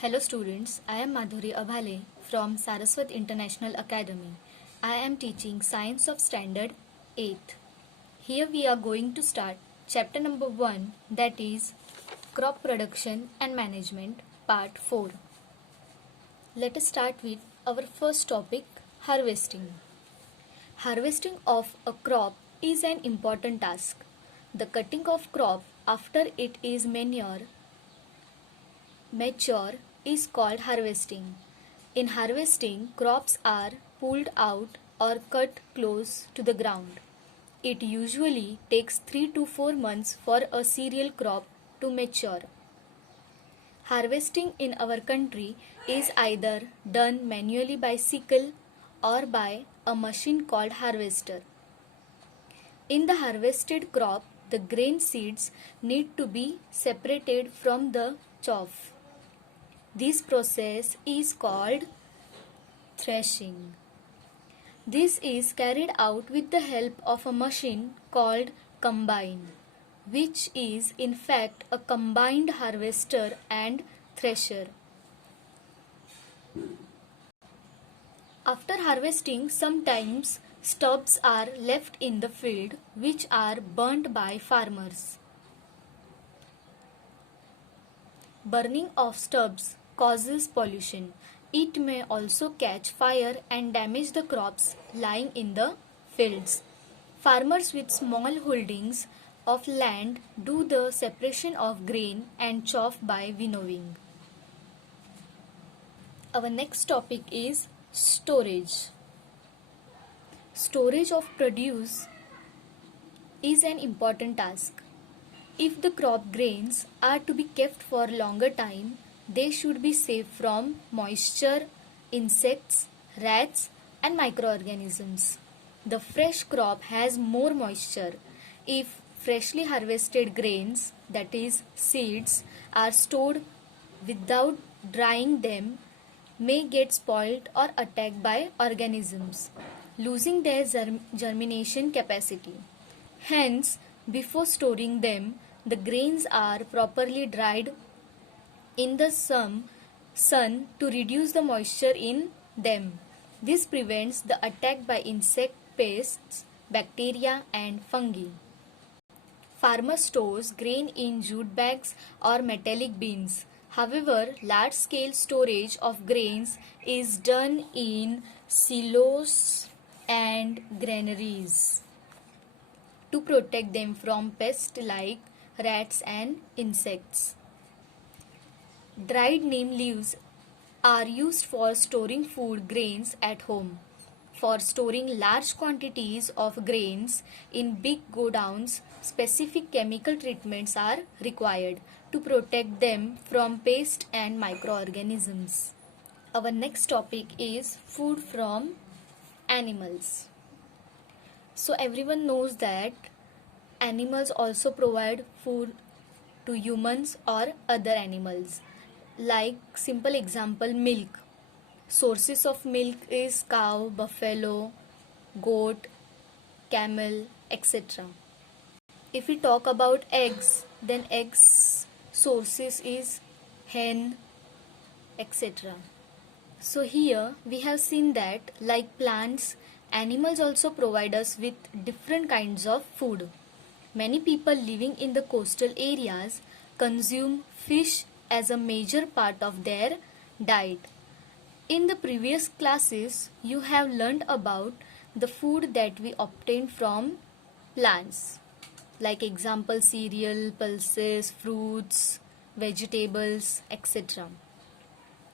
Hello students, I am Madhuri Abhale from Saraswat International Academy. I am teaching Science of Standard 8th. Here we are going to start chapter number 1, that is Crop Production and Management Part 4. Let us start with our first topic, harvesting. Harvesting of a crop is an important task. The cutting of crop after it is mature is called harvesting. In harvesting, crops are pulled out or cut close to the ground. It usually takes 3 to 4 months for a cereal crop to mature. Harvesting in our country is either done manually by sickle or by a machine called harvester. In the harvested crop, the grain seeds need to be separated from the chaff. This process is called threshing. This is carried out with the help of a machine called combine, which is in fact a combined harvester and thresher. After harvesting, sometimes stubs are left in the field which are burnt by farmers. Burning of stubs causes pollution. It may also catch fire and damage the crops lying in the fields. Farmers with small holdings of land do the separation of grain and chaff by winnowing. Our next topic is storage. Storage of produce is an important task. If the crop grains are to be kept for longer time, they should be safe from moisture, insects, rats and microorganisms. The fresh crop has more moisture. If freshly harvested grains, that is seeds, are stored without drying, them may get spoiled or attacked by organisms, losing their germination capacity. Hence, before storing them, the grains are properly dried in the sun to reduce the moisture in them. This prevents the attack by insect pests, bacteria and fungi. Farmer stores grain in jute bags or metallic bins. However, large-scale storage of grains is done in silos and granaries to protect them from pests like rats and insects. Dried neem leaves are used for storing food grains at home. For storing large quantities of grains in big godowns, specific chemical treatments are required to protect them from pests and microorganisms. Our next topic is food from animals. So everyone knows that animals also provide food to humans or other animals. Like simple example, milk. Sources of milk is cow, buffalo, goat, camel, etc. If we talk about eggs, then eggs sources is hen, etc. So here we have seen that like plants, animals also provide us with different kinds of food. Many people living in the coastal areas consume fish as a major part of their diet. In the previous classes, you have learned about the food that we obtain from plants, like example cereal, pulses, fruits, vegetables, etc.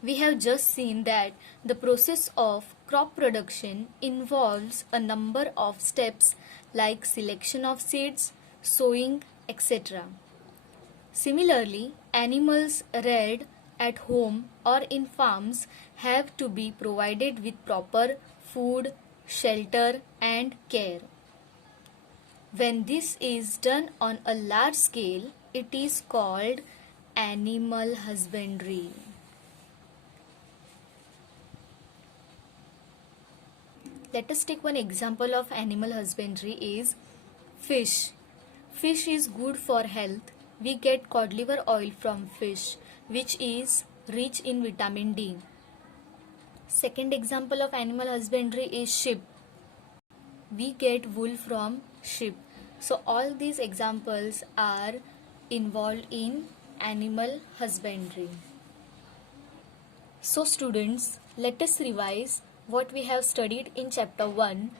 We have just seen that the process of crop production involves a number of steps like selection of seeds, sowing, etc. Similarly, animals reared at home or in farms have to be provided with proper food, shelter and care. When this is done on a large scale, it is called animal husbandry. Let us take one example of animal husbandry is fish. Fish is good for health. We get cod liver oil from fish, which is rich in vitamin D. Second example of animal husbandry is sheep. We get wool from sheep. So all these examples are involved in animal husbandry. So students, let us revise what we have studied in chapter 1,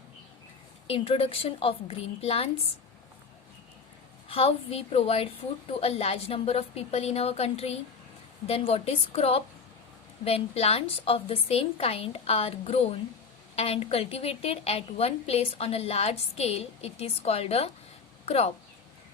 introduction of green plants, how we provide food to a large number of people in our country, then what is crop, when plants of the same kind are grown and cultivated at one place on a large scale, it is called a crop.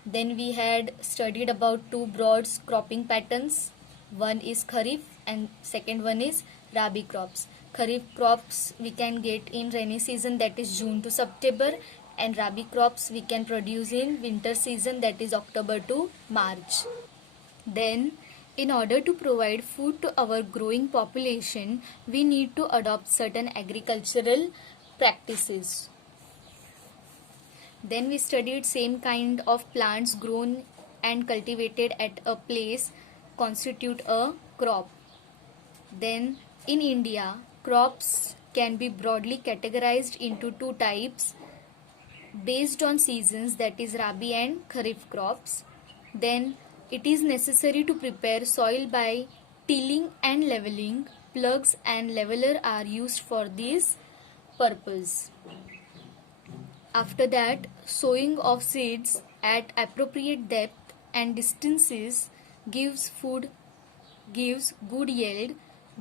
Then we had studied about two broad cropping patterns. One is Kharif and second one is Rabi crops. Kharif crops we can get in rainy season, that is June to September, and Rabi crops we can produce in winter season, that is October to March. Then in order to provide food to our growing population, we need to adopt certain agricultural practices. Then we studied same kind of plants grown and cultivated at a place constitute a crop. Then in India, crops can be broadly categorized into two types based on seasons, that is Rabi and Kharif crops. Then it is necessary to prepare soil by tilling and leveling. Plugs and leveler are used for this purpose. After that, sowing of seeds at appropriate depth and distances gives good yield.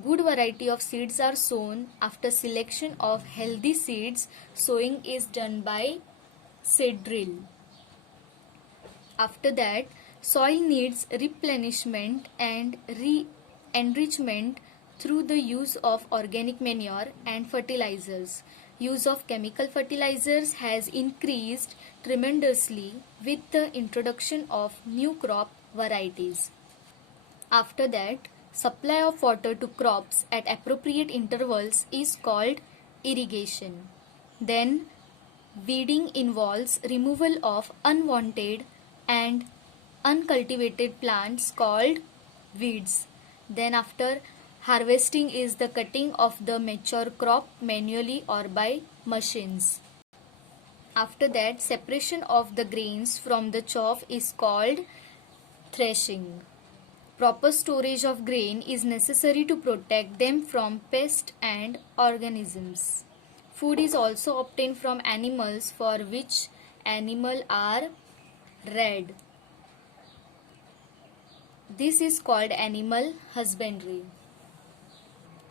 Good variety of seeds are sown. After selection of healthy seeds, sowing is done by seed drill. After that, soil needs replenishment and re-enrichment through the use of organic manure and fertilizers. Use of chemical fertilizers has increased tremendously with the introduction of new crop varieties. After that, supply of water to crops at appropriate intervals is called irrigation. Then, weeding involves removal of unwanted and uncultivated plants called weeds. Then after, harvesting is the cutting of the mature crop manually or by machines. After that, separation of the grains from the chaff is called threshing. Proper storage of grain is necessary to protect them from pests and organisms. Food is also obtained from animals for which animals are reared. This is called animal husbandry.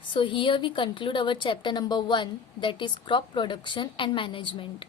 So here we conclude our chapter number 1, that is crop production and management.